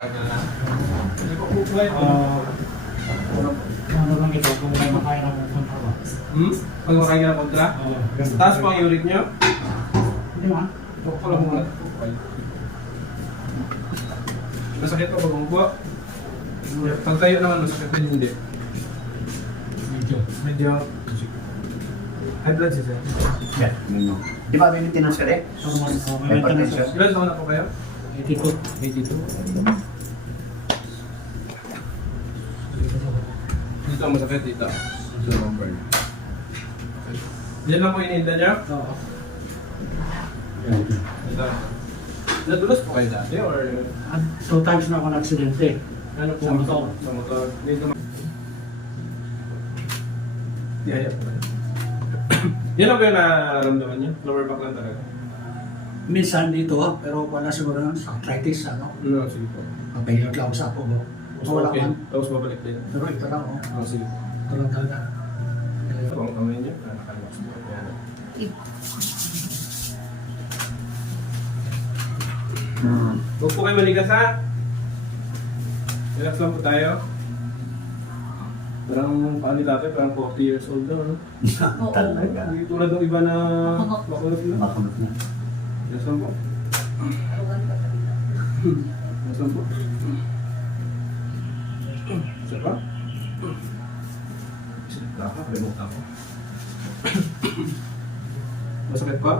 Ah, ano lang ito, kung may makain ng kontra Hmm? Pag makain ka ng kontra? Oo, ganun. Taas po ang uric nyo? Hindi ma. Ito ko lang muna. Masakit pa pag umupo? Pag tayo naman, masakit din hindi. Medyo. Medyo... High blood siya. Yeah. Di ba may maintenance ka rin? Oh, may maintenance. Ilan taon na po kayo? 82. 82. Ang masakit dito. Ang burn. Yan lang po iniinda niya? Oo. Ito. Nadulas po kayo dati or At two times na ako na-aksidente. ano po? Sa motor. Sa motor. Dito hayap po. Yan lang po yung nararamdaman niyo? Lower back lang talaga? Minsan dito, pero wala siguro ng arthritis, ano. No, sige po. Papahilot lang sa ako, bro. So, wala okay. man. Tapos babalik din. Pero ito lang, oh. Oh, sige. Ito lang talaga. Ito ang kamay niyo. Ah, nakalabas po. Yan. Huwag po kayo maligas ha. Relax lang po tayo. Parang paano dati, parang 40 years old na. No? Talaga. Hindi tulad ng iba na makulot na. Makunot na. Relax lang po. Relax lang po. Isa pa? Isa pa ka, remote ako. Masakit pa?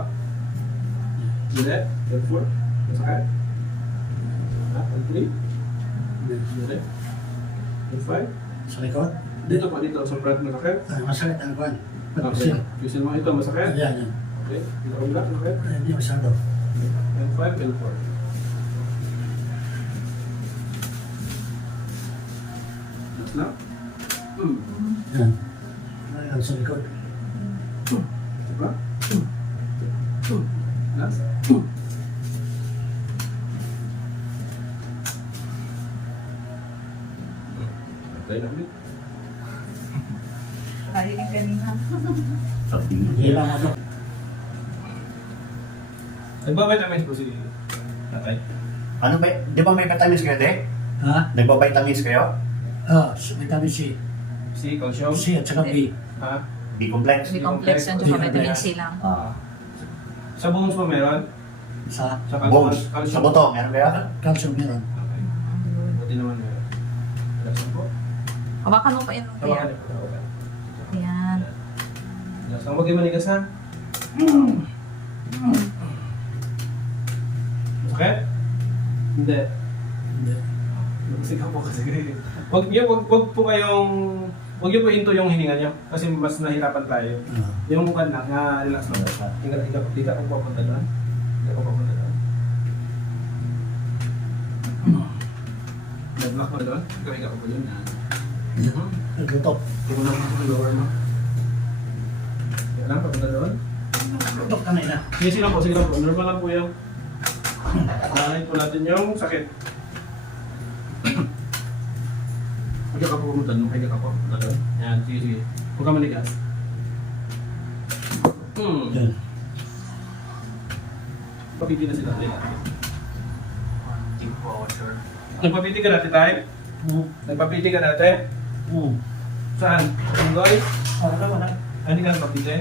Hindi? L4? Masakit? Ha? L3? Hindi? L5? Sa likod, Dito po, dito. Sa front masakit? ay, masakit ang kwan. Okay. Fusil mo ito, masakit? Ayan, yan. Okay. Dito ko na, masakit? Hindi masyado. L5, L4. Last na? Hmm. Yan. Ayan, sa likod. Diba? Last? Patay na ulit. Karinig kanina. Sabi mo. Ano. Nagbabitamins po si tatay. Ano ba? Di ba may vitamins kayo, de? Ha? Nagbabitamins kayo? Ah, so vitamin C. Si calcium? C at saka B. Ha? B-complex? May complex yan, tsaka vitamin C lang. Ah. Sa bones po meron? Sa Sa Bones. calcium? Sa buto, meron kaya? calcium meron. Okay. Buti naman meron. Relax lang po. Hawakan mo pa yun. Kuya. niyo po. tawakan. Ayan. Relax lang. Huwag kayo manigas ha. Masakit? Hindi. Hindi. Sigaw po kasi. Wag niyo wag, wag po kayong wag niyo po into yung hininga niyo kasi mas nahirapan tayo. Ah. Yung mukha lang, nga relax lang. Tingnan tingnan ko tingnan ko papunta doon. Tingnan ko papunta doon. Nag-block mo doon? Ikaw ikaw po doon. Naglutok. Tingnan mo sa lower mo. Yan lang, papunta doon. Naglutok ka na ina. Sige, sige lang po, sige lang po. Normal lang po yan. Nanayin po natin yung sakit. Higa ka po pumunta doon. Higa ka po. Doon. Yan, sige, sige. Huwag ka manigas. Hmm. Yan. Papiti na sila. Nagpapiti ka dati tayo? Oo. Nagpapiti ka dati? Oo. Saan? Ah, wala, wala. Ah, Hindi ka nagpapiti?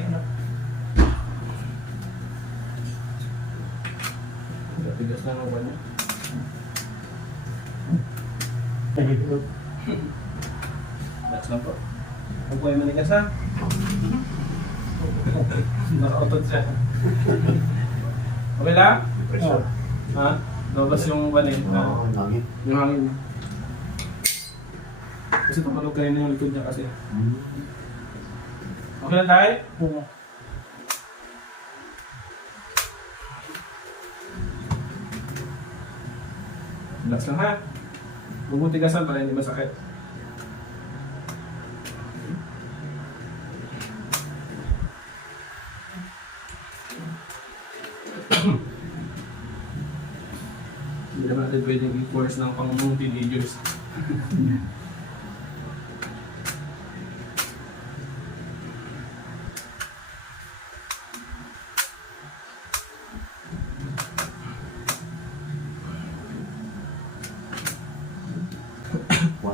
Tigas na ng banyo. Naglutok. Relax lang po. Huwag po ay manigas ha. Nakautot siya. Okay lang? Pressure. Ha? Labas yung banig na Oo, ang langit. yung hangin. Kasi tupalog kayo na yung likod niya kasi. Okay lang tayo? Oo. Relax lang ha. Huwag mong tigasan para hindi masakit. Hindi naman natin pwedeng i-force ng pang teenagers.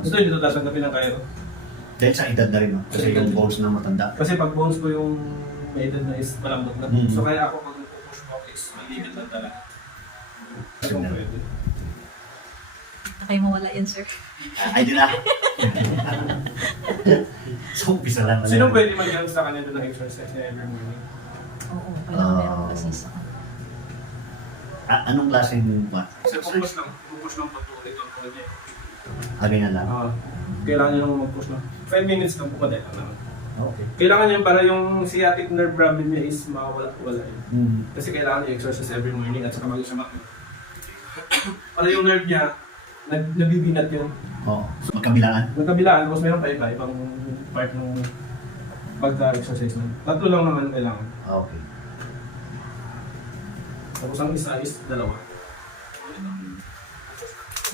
Once. Ito hindi ito tatanggapin ng Cairo. Dahil sa edad na rin, no? Kasi yung bones na matanda. Kasi pag bones ko yung may edad na is malambot na. Mhm. So kaya ako pag push mo is malimit lang talaga. Kasi kung pwede. Kayo mawala yan, sir. Ay, di na. so, umpisa lang. na Sino pwede mag-help sa kanya doon ng exercise niya every morning? Oo, kailangan Ah. meron kasi sa Ah, anong klaseng? Kasi pupush lang. Pupush lang pag ulit ang pwede. Ah, ganyan lang. Ah, kailangan niya lang mag-push lang. 5 minutes lang po pa lang. Okay. Kailangan niya para yung sciatic nerve problem niya is mawala-wala yun. Hmm. Kasi kailangan niya exercise every morning at saka mak- Para yung nerve niya, nag nabibinat yun. Oo. So, magkabilaan. Magkabilaan, tapos meron pa iba, ibang part ng pagka-exercise mo. Tatlo lang naman kailangan. Ah, Okay. Tapos ang isa is dalawa.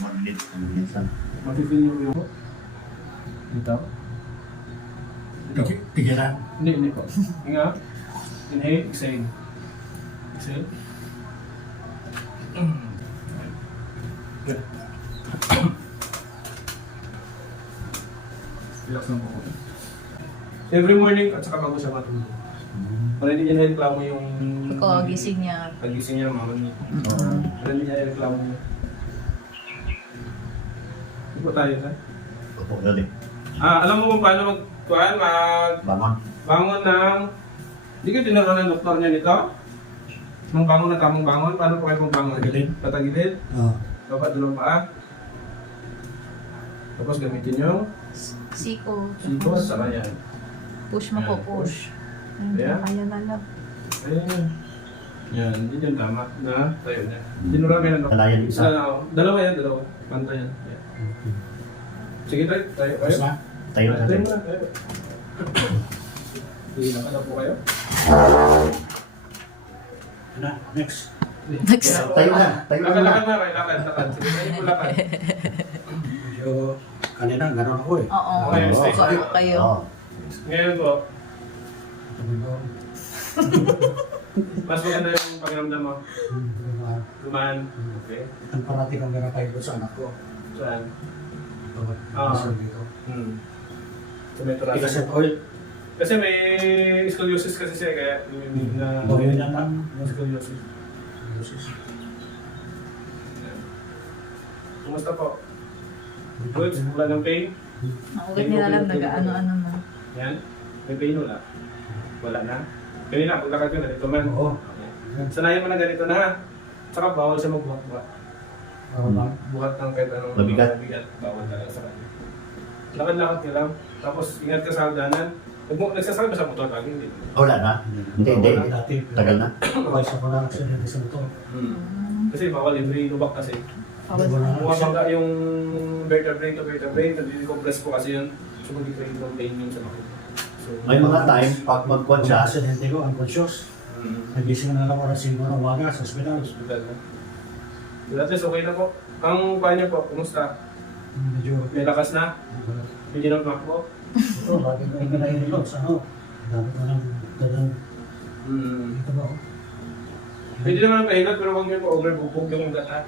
One minute, one minute lang. Mafe-feel niyo yung dito. Dito. Pigilan. Hindi, hindi po. Hinga. Inhale, exhale. Exhale. Good. Relax lang po. Every morning at saka bago siya matulog. Para hindi niya na-reklamo yung... pagkagising niya. Pagising niya ng mama niya. Para hindi niya na-reklamo niya. Hindi po tayo, sir. Opo, dali. Ah, alam mo kung paano mag... Kuhan, mag... Bangon. Bangon ng... Hindi ka tinuro ng doktor niya nito? Nung bangon na tamang bangon, paano po kayo kung bangon? Patagilid. Patagilid? Oo. Dapat dalawang paa. Tapos gamitin yung Siko. siko saka yan. Push mo po, push. Hindi Ayan. kaya lalab. Ayan. Yan, yun yung tama na tayo na. Tinuro kayo ng doktor. Kalayan isa. Ah, dalawa yan, dalawa. Pantay yan. Yan. Sige tayo, tayo. Tapos Tayo. na? Tayo na Tayo natin. muna, tayo. Sige ano po kayo? Na, next. Next. Tayo na. Tayo na. Lakad, lakad na, kayo, lakad, lakad. Sige, tayo po lakad. Medyo kanina, gano'n ako eh. Oo. Okay, Oo, stay. kayo. Ngayon po, Sabi ko, mas maganda yung pakiramdam mo. hmm, mga Lumaan. Okay. ang parati kang meron kayo sa anak ko. Saan? Bawat Ah. uh, dito. Hmm. So may oil, Kasi may scoliosis kasi siya, kaya yung na... oh, yun yan lang. Scoliosis. Kumusta po? Good? Wala ng pain? Ugat nila lang, nag-ano-ano na. Yan? May pain wala? Wala na? Kanina, paglakad ko na dito man. Oo. Okay. Sanayin mo na ganito na ha. Tsaka bawal siya magbuhat-buhat. Lang. Buhat ng kahit anong Mabigat. mabigat. Bawal talaga sa kanya. Lakad-lakad ka lang. Tapos ingat ka sa hagdanan. Nag- Nagsasakay ba sa motor lagi? Hindi. Wala na. Hindi, hindi. Dati, Tagal na. Twice ako na aksidente sa motor. Mm. Kasi bawal every lubak kasi. Bawal. Bumabangga yung vertebrae to vertebrae, nag-decompress po kasi yun. So mag-create ng pain yun sa makina. May mga time, pag Sa siya, aksidente ko, unconscious. Mm. Nagising na lang ako alas 5 ng umaga sa ospital. Hospital na. Least okay na po. Ang paa niyo po, kumusta? Medyo, May lakas na? Hindi na makbo? ito, lagi ko yung nahihilo sa ano. Dami ko ng dalang Mm. dito ba ako? Hindi naman pahinat, pero huwag niyo po overbubog yung ugat ha.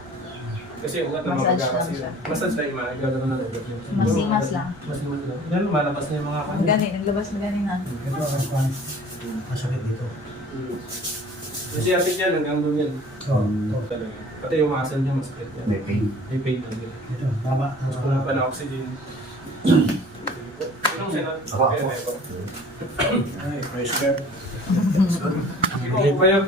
Kasi yung ugat na Massage lang. Massage lang yung mga gagawin na ugat niyo. Masimas lang. Masimas lang. Yan, lumalabas na yung mga kanya. gani, naglabas na gani na. Ito, ang kwan. Masakit dito. Mm. Kasi atin yan, hanggang doon yan. Oo, Mm. ito. Talaga. Pati yung muscle niya, masakit yan. may pain. May pain lang din. Ito, tama. Tapos wala pa na oxygen. Anong senat? Ako, ako. Ay, praise God. Ikaw,